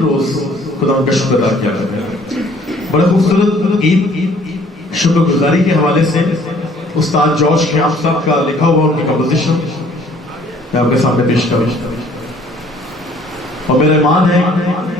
रोज खुदा का शुक्र अदा किया करते हैं। बड़ा खूबसूरत ईद शुक्रगुजारी के हवाले से उस्ताद जॉश ख्याम साहब का लिखा हुआ उनकी कंपोजिशन मैं आपके सामने पेश करूँ और मेरा ईमान है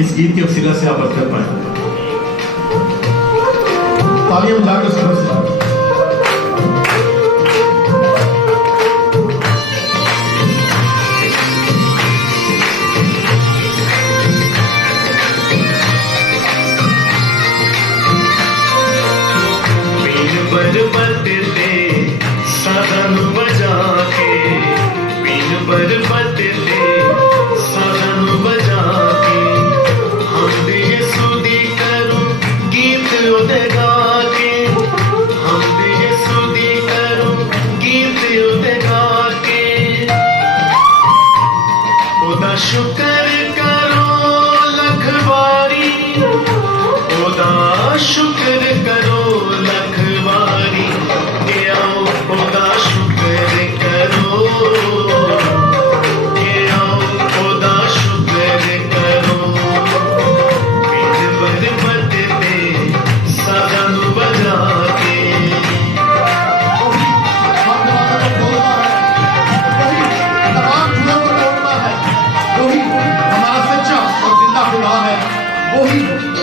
इस गीत के वसीला से आप बरकत पाएंगे। तालियां बजाकर सुबह से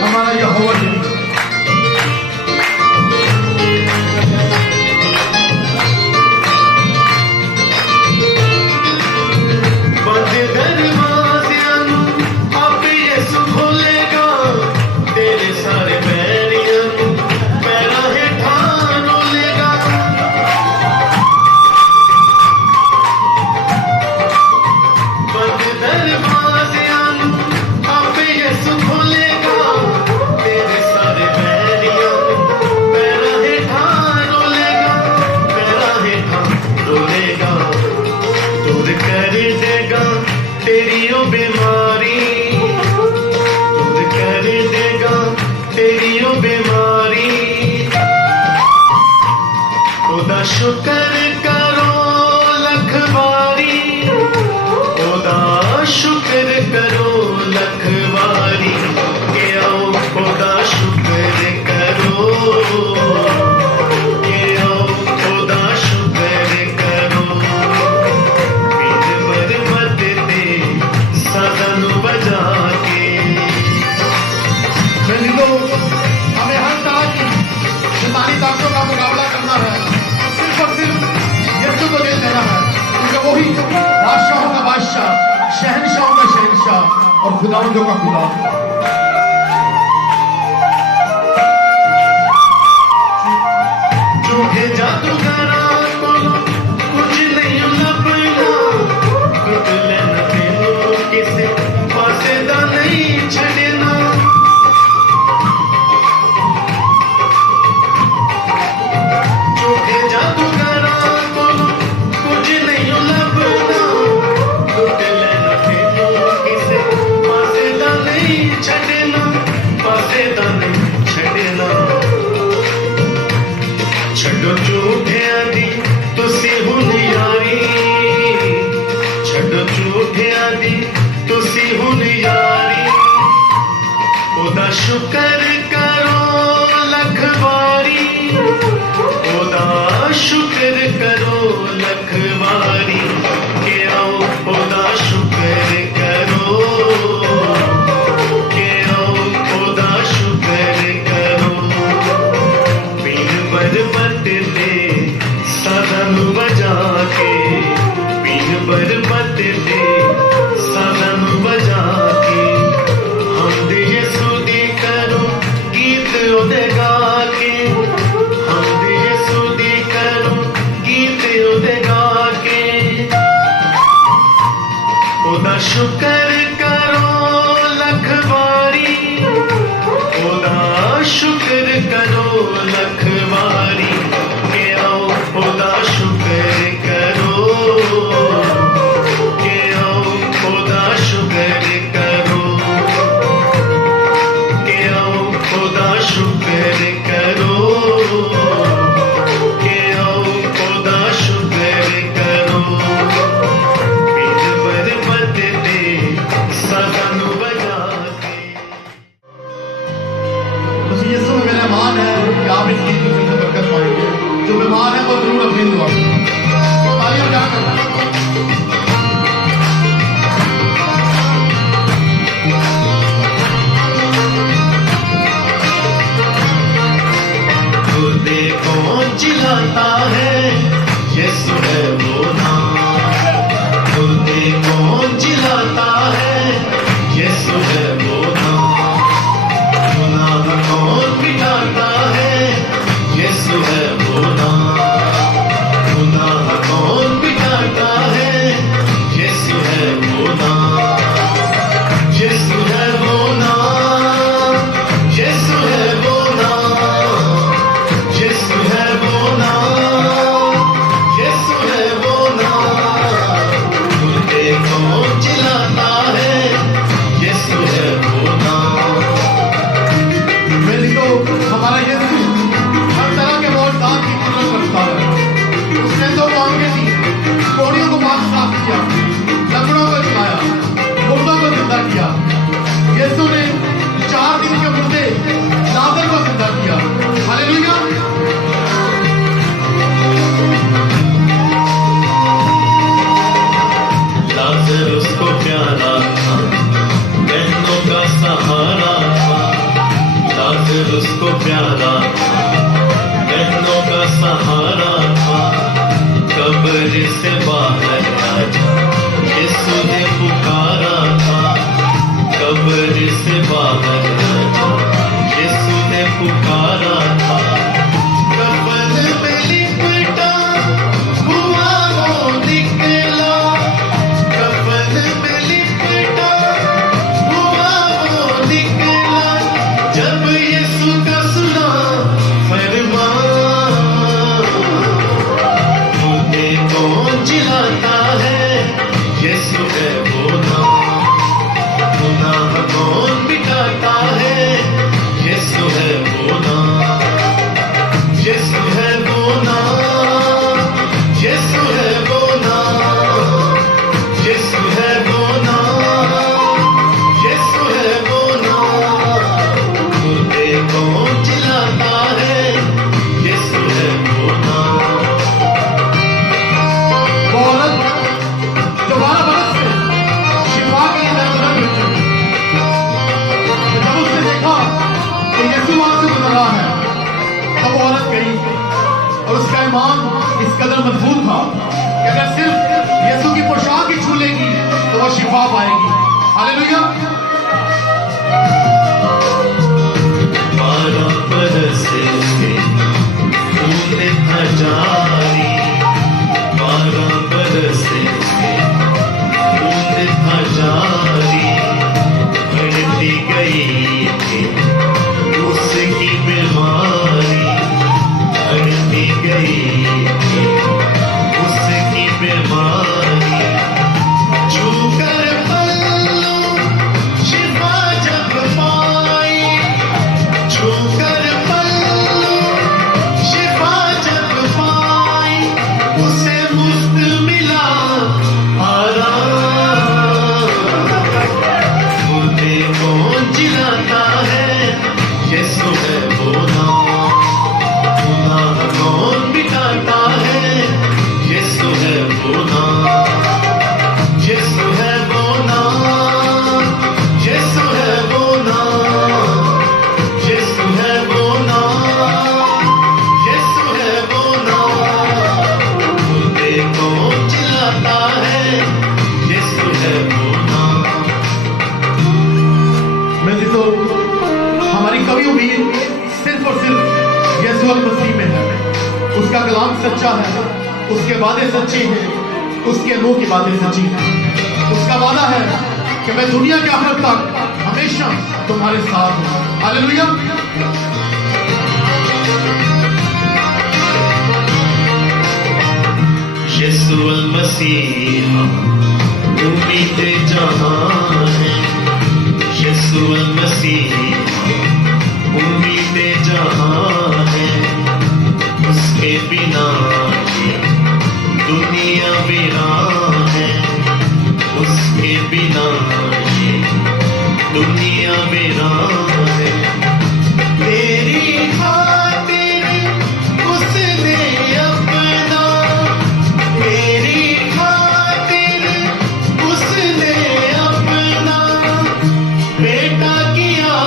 हमारा यहोवा शुक्र करो लख बारी, खुदा शुक्र करो लख बारी, के आओ खुदा शुक्र करो, के आओ खुदा शुक्र करो। बिन बरमत दे सदन बजा के हमें हर तरह की शैतानी ताकतों का मुकाबला करना है, यीशु को दिल देना है, क्योंकि वही बादशाहों का बादशाह, शहंशाहों का शहंशाह और खुदावंदों का खुदा। झूठे जादूगरों को कुछ नहीं लपना, बदले न देनो किसे फासेदा नहीं छड़ना। झूठे जादूगर छड्डो झूठियां दी तुसी हुन यारी, छड्डो झूठियां दी तुसी हुन यारी, खुदा शुक्र करो लख बारी, खुदा शुक्र करो लख बारी, के आओ खुदा शुक्र करो, के आओ खुदा शुक्र करो। बिन बरमत दे सदन बजा के, बिन बरमत दे सदन बजा के, हम दे यीशु दी करो गीत ओदे गा के, हम दे यीशु दी करो गीत ओदे गा के। खुदा शुक्र करो लख बारी, खुदा शुक्र करो लख बारी, के आओ खुदा शुक्र करो, के आओ यीशु है वो नाम, मुर्दे को जिलाता है, यीशु है वो नाम, गुनाह कौन मिटाता है, यीशु है वो नाम, गुनाह कौन मिटाता है, यीशु है वो नाम, यीशु है वो नाम, यीशु है वो नाम, यीशु है वो नाम, यीशु है वो नाम, मुर्दे को जिलाता है, यीशु है वो नाम। मेरी तो हमारा यीशु हर तरह के मौजूदात की पूर्ण करता है। उसने तो मांगे थी, कोड़ियों को मांग साफ किया, लकड़ों को जलाया, मुर्दों को जिंदा किया। यीशु ने 4 दिन के मुर्दे लाजर को जिंदा किया। हालेलुया। लाजर उसको प्यारा था, बहनों का सहारा था, लाजर उसको प्यारा था, बहनों का सहारा था, कब्र से बाहर आया, यीशु ने पुकारा था, कब्र से बाहर आया, यीशु ने पुकारा था, कब्र में लिपटा हुआ वो निकला, कब्र में लिपटा हुआ वो निकला, जब यीशु का सुना फरमान, मुर्दे को जिलाता है, यीशु है वो नाम, गुनाह कौन मिटाता है, यीशु है वो नाम, यीशु है वो नाम, यीशु है वो नाम, यीशु है वो नाम, यीशु है वो नाम, मुर्दे को जिलाता है, यीशु है वो नाम। वो औरत जो 12 बरस से शिफा के लिए दर्द में थी, जब उसने देखा कि यीशु वहां से गुजर रहा है, तब वो औरत गई और उसका ईमान इस कदर मजबूत था कि अगर सिर्फ यीशु की पोशाक ही छू लेगी तो वह शिफा पाएगी। हालेलुया। 12 बरस से तूने था जारी, 12 बरस से तूने था जारी, बढ़ती गई थी उसकी बीमारी, बढ़ती गई थी उसकी बीमारी, छूकर पल्लू शिफा जब पाई, छूकर पल्लू शिफा जब पाई, उसे मुफ्त मिला आराम, मुर्दे को जिलाता है, यीशु है वो नाम, गुनाह कौन मिटाता है, यीशु है वो नाम, यीशु है वो नाम, यीशु है वो नाम, यीशु है वो नाम, यीशु है वो नाम, मुर्दे को जिलाता है, यीशु है वो नाम। मैं तो हमारी कभी उम्मीद सिर्फ और सिर्फ यीशु मसीह में है। उसका कलाम सच्चा है, उसके वादे सच्चे हैं, उसके मुंह की बातें सच्ची हैं। उसका वादा है कि मैं दुनिया के आखिर तक हमेशा तुम्हारे साथ हूं। हालेलुया। यीशु मसीह उम्मीद जहां है, यीशु मसीह उम्मीद जहां है, उसके बिना ये दुनिया वीरान है, उसके बिना ये दुनिया वीरान है। तेरी खातिर उसने अपना, तेरी खातिर उसने अपना बेटा किया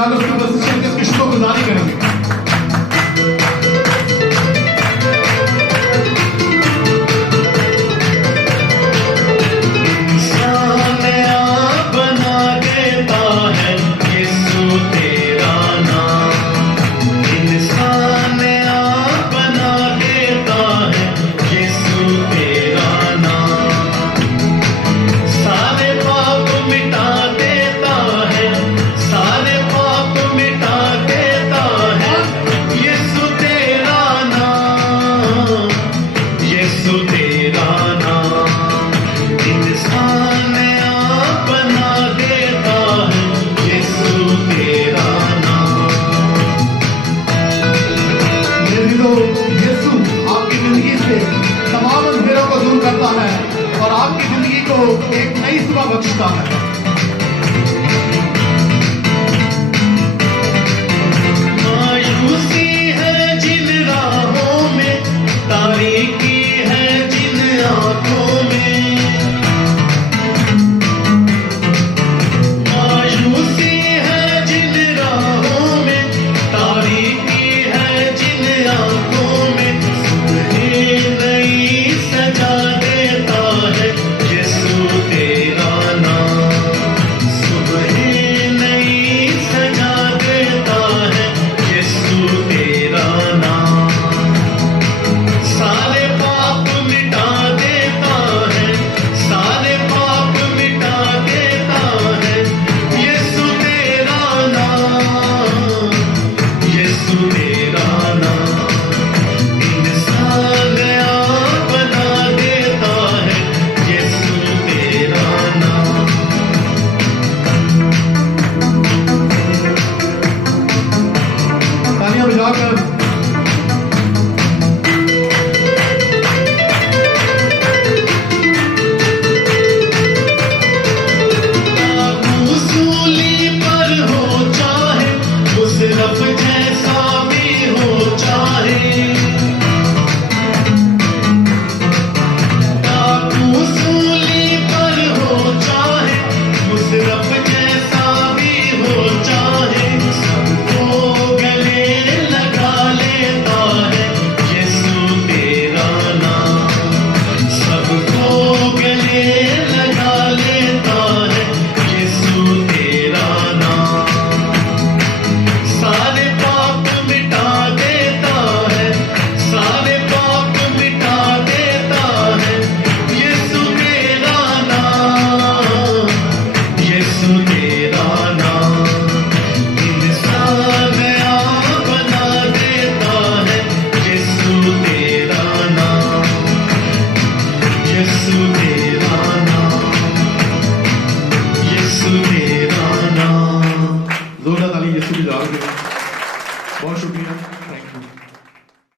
जाकर उसकी पोजीशन की उसकी शुक्रगुजारी करेंगे। और आपकी जिंदगी को एक नई सुबह बख्शता है। मायूसी है जिन राहों में, तारीकी है जिन आंखों में, मायूसी है जिन राहों में, तारीकी है जिन आंखों में, सुबह नई सजा देता है यीशु तेरा नाम, सुबह नई सजा देता है यीशु तेरा नाम, सारे पाप मिटा देता है, सारे पाप मिटा देता है यीशु तेरा नाम, यीशु तेरा नाम, इंसान आप बना देता है यीशु तेरा नाम। तालियां बजाकर सूली पर हो चाहे, उस रब जैसा भी हो चाहे, डाकू सूली पर हो चाहे, उस रब जैसा भी हो चाहे, सबको गले लगा लेता है यीशु तेरा नाम, सबको गले लगा लेता है यीशु तेरा नाम, सारे पाप मिटा देता है, सारे पाप मिटा देता है यीशु तेरा नाम, यीशु तेरा नाम, इंसान आप बना देता है यीशु तेरा नाम, यीशु तेरा